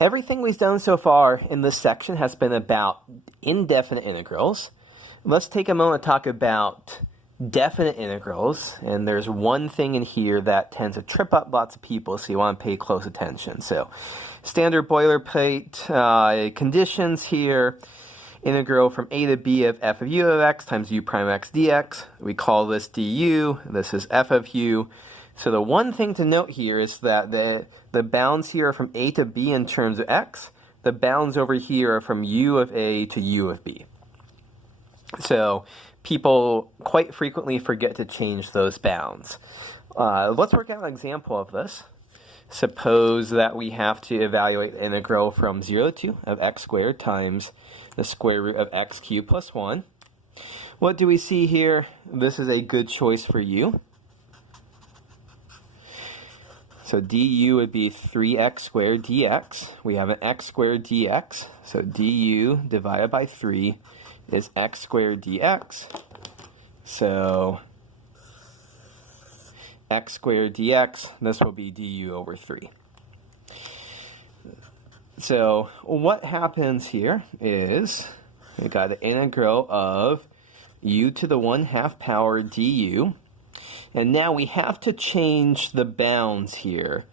Everything we've done so far in this section has been about indefinite integrals. Let's take a moment to talk about definite integrals, and there's one thing in here that tends to trip up lots of people, so you want to pay close attention. So, standard boilerplate conditions here. Integral from a to b of f of u of x times u prime x dx. We call this du. This is f of u. So the one thing to note here is that the bounds here are from a to b in terms of x. The bounds over here are from u of a to u of b. So people quite frequently forget to change those bounds. Let's work out an example of this. Suppose that we have to evaluate the integral from 0 to 2 of x squared times the square root of x cubed plus 1. What do we see here? This is a good choice for u. So du would be 3x squared dx. We have an x squared dx. So du divided by 3 is x squared dx. So x squared dx, this will be du over 3. So what happens here is we got the integral of u to the 1/2 power du. And now we have to change the bounds here.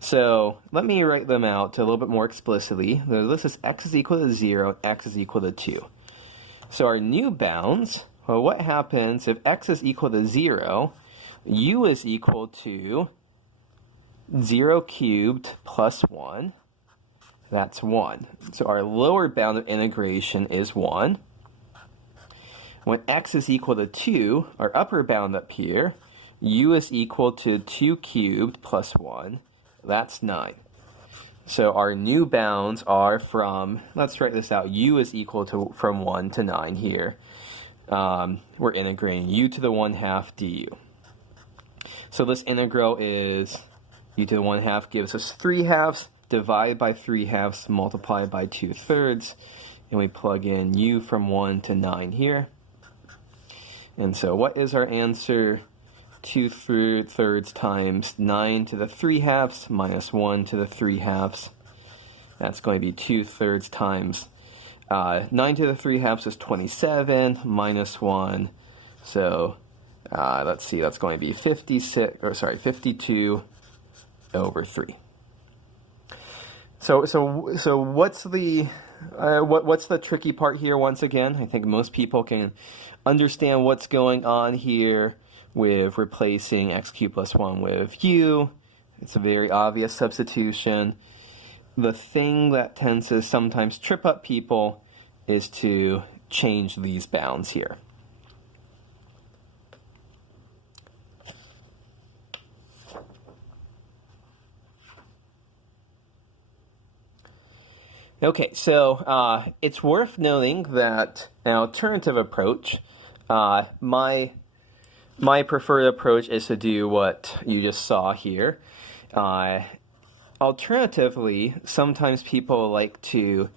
So let me write them out a little bit more explicitly. This is x is equal to 0, x is equal to 2. So our new bounds, well, what happens if x is equal to 0, u is equal to 0 cubed plus 1. That's 1. So our lower bound of integration is 1. When x is equal to 2, our upper bound up here, u is equal to 2 cubed plus 1. That's 9. So our new bounds are from, let's write this out, u is equal to from 1 to 9 here. We're integrating u to the 1/2 du. So this integral is u to the 1/2 gives us 3/2, divide by 3/2, multiply by 2/3, and we plug in u from 1 to 9 here. And so what is our answer? 2/3 times 9 to the 3/2 minus 1 to the 3/2. That's going to be 2/3 times 9 to the 3/2 is 27 minus 1. So let's see, that's going to be 52 over 3. So what's the tricky part here? Once again, I think most people can understand what's going on here with replacing x cubed plus 1 with u. It's a very obvious substitution. The thing that tends to sometimes trip up people is to change these bounds here. Okay, so it's worth noting that an alternative approach, my preferred approach is to do what you just saw here. Alternatively, sometimes people like to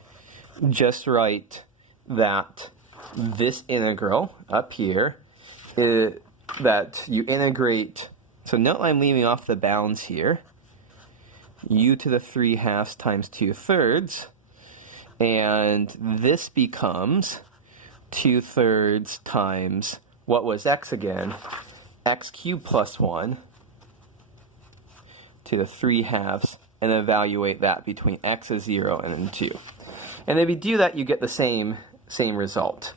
just write that this integral up here, that you integrate, so note I'm leaving off the bounds here, u to the 3/2 times 2/3, and this becomes 2/3 times, what was x again? X cubed plus 1 to the 3/2, and evaluate that between x is 0 and 2. And if you do that, you get the same result.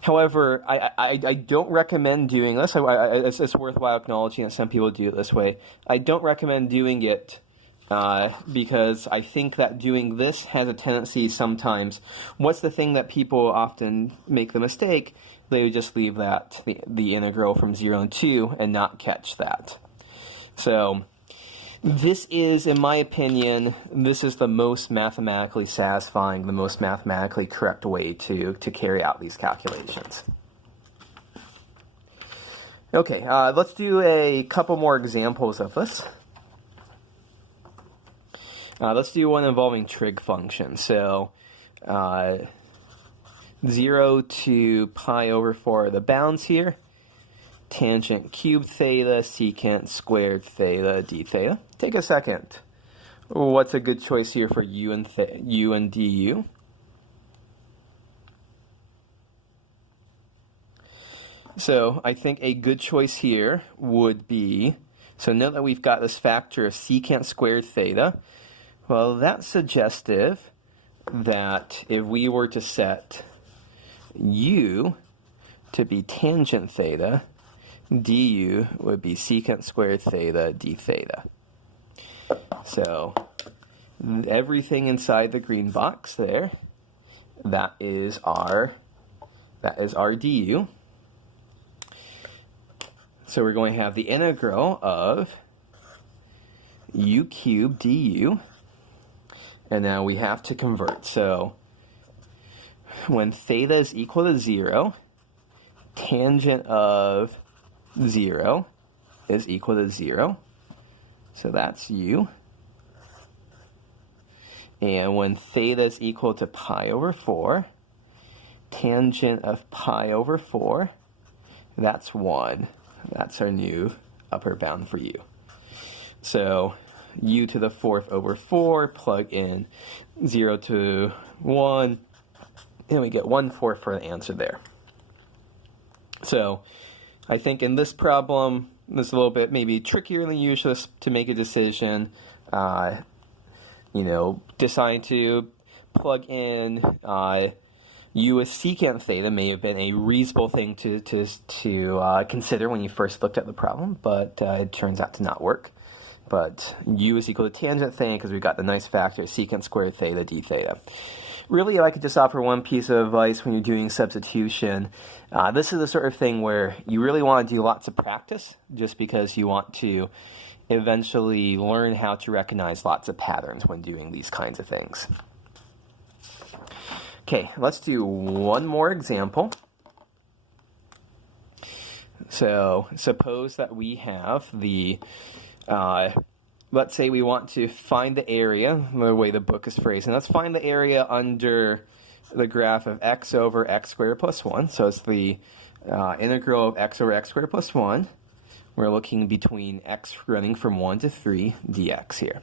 However, I don't recommend doing this. It's worthwhile acknowledging that some people do it this way. I don't recommend doing it because I think that doing this has a tendency sometimes. What's the thing that people often make the mistake? They would just leave that, the integral from 0 and 2, and not catch that. So this is, in my opinion, this is the most mathematically satisfying, the most mathematically correct way to carry out these calculations. Okay, let's do a couple more examples of this. Let's do one involving trig functions. So 0 to pi over 4 are the bounds here. Tangent cubed theta, secant squared theta, d theta. Take a second. What's a good choice here for u and du? So I think a good choice here would be, so note that we've got this factor of secant squared theta. Well, that's suggestive that if we were to set u to be tangent theta, du would be secant squared theta d theta. So everything inside the green box there, that is our du. So we're going to have the integral of u cubed du, and now we have to convert. So when theta is equal to 0, tangent of 0 is equal to 0. So that's u. And when theta is equal to pi over 4, tangent of pi over 4, that's 1. That's our new upper bound for u. So u to the 4th over 4, plug in 0 to 1, and we get 1/4 for the answer there. So I think in this problem, this is a little bit maybe trickier than usual to make a decision. Decide to plug in u as secant theta may have been a reasonable thing to consider when you first looked at the problem, but it turns out to not work. But u is equal to tangent theta because we've got the nice factor secant squared theta d theta. Really, if I could just offer one piece of advice when you're doing substitution, this is the sort of thing where you really want to do lots of practice just because you want to eventually learn how to recognize lots of patterns when doing these kinds of things. Okay, let's do one more example. So suppose that we have the, let's say we want to find the area, the way the book is phrased, and let's find the area under the graph of x over x squared plus 1. So it's the integral of x over x squared plus 1. We're looking between x running from 1 to 3 dx here.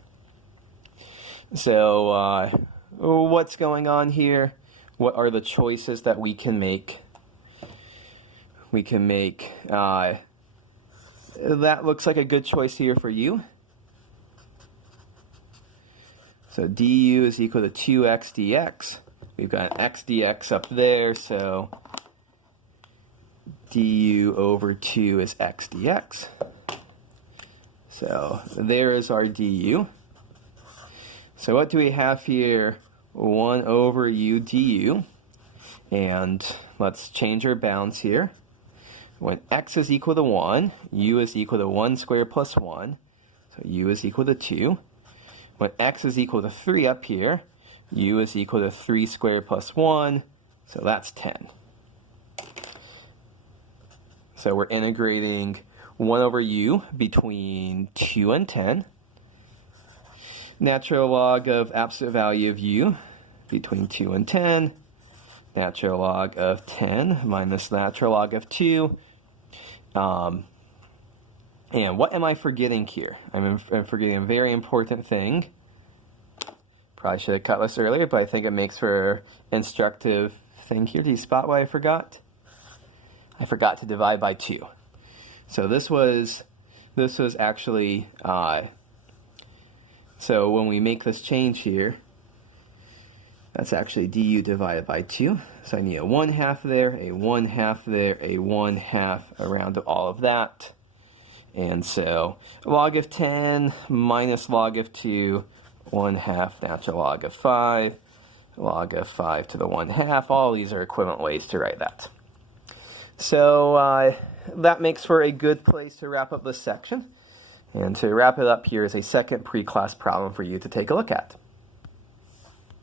So what's going on here? What are the choices that we can make? We can make, that looks like a good choice here for u. So du is equal to 2x dx. We've got x dx up there, so du over 2 is x dx. So there is our du. So what do we have here? 1 over u du. And let's change our bounds here. When x is equal to 1, u is equal to 1 squared plus 1. So u is equal to 2. When x is equal to 3 up here, u is equal to 3 squared plus 1. So that's 10. So we're integrating 1 over u between 2 and 10. Natural log of absolute value of u between 2 and 10. Natural log of 10 minus natural log of 2. And what am I forgetting here? I'm forgetting a very important thing. Probably should have cut this earlier, but I think it makes for instructive thing here. Do you spot what I forgot? I forgot to divide by 2. So this was actually, so when we make this change here, that's actually du divided by 2. So I need a 1/2 there, a 1/2 there, a 1/2 around all of that. And so log of 10 minus log of 2, 1/2 natural log of 5, log of 5 to the 1/2. All these are equivalent ways to write that. So that makes for a good place to wrap up this section. And to wrap it up, here is a second pre-class problem for you to take a look at.